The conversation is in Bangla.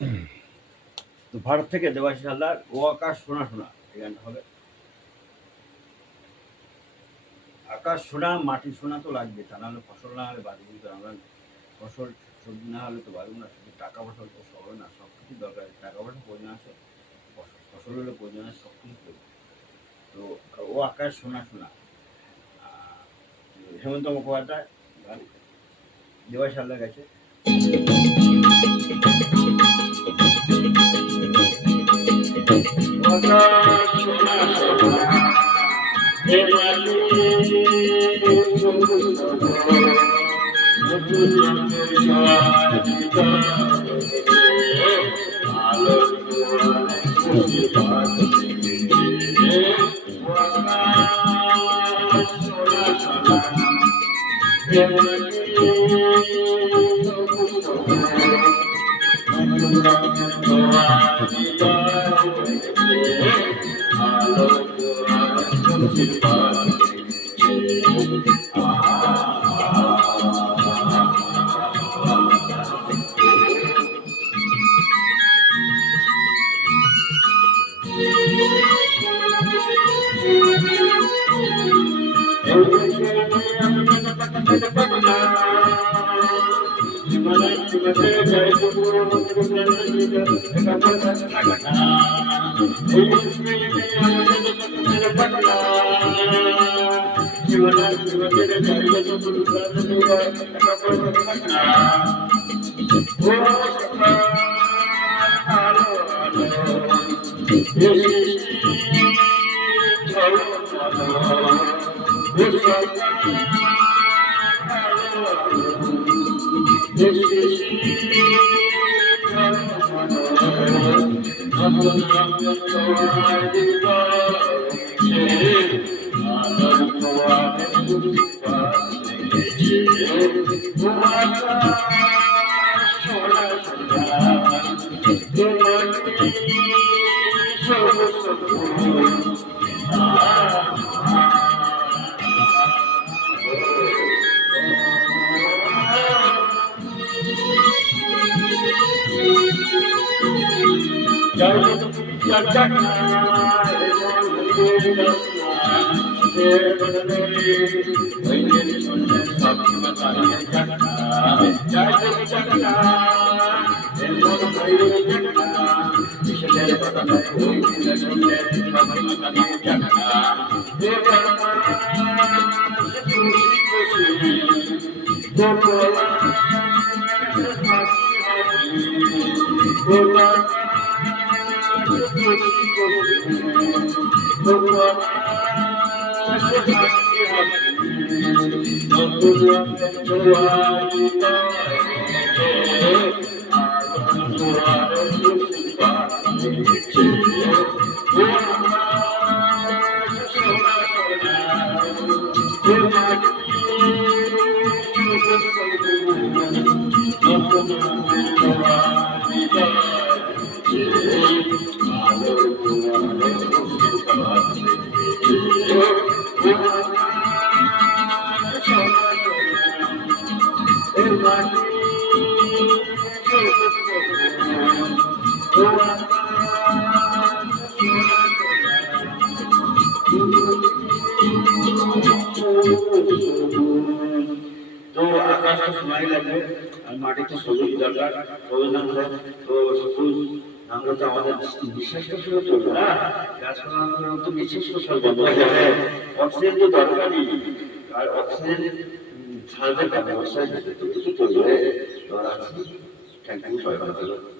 তো ভারত থেকে দেবাশিস হালদার ও আকাশ সোনা সোনা এই গানটা হবে। আকাশ সোনা মাটি সোনা তো লাগবে, তা নাহলে ফসল না হলে বাঁচবো কি করে আমরা? ফসল সবজি না হলে তো বাঁচবো না, শুধু টাকা পয়সা তো হবে না, সব কিছু দরকার, টাকা পয়সা প্রয়োজন আছে, ফসল হলে প্রয়োজন আছে, সব কিছু প্রয়োজন। তো ও আকাশ সোনা সোনা, হেমন্ত মুখোপাধ্যায় গান, দেবাশিস হালদার গেছে। মাটিতে সবুজ দরকার, সবুজ না হলে তো সবুজ আমরা তো আমাদের বিশ্বাসটা শুরু চলবে না, গাছপালা তো নিশ্চিত সব বন্ধ হয়ে যাবে, অক্সিজেন তো দরকারই, আর অক্সিজেন ছাড়বে না, অক্সিজেন তো কিছু চলবে। থ্যাংক ইউ, সবাই ভালো থাকবে।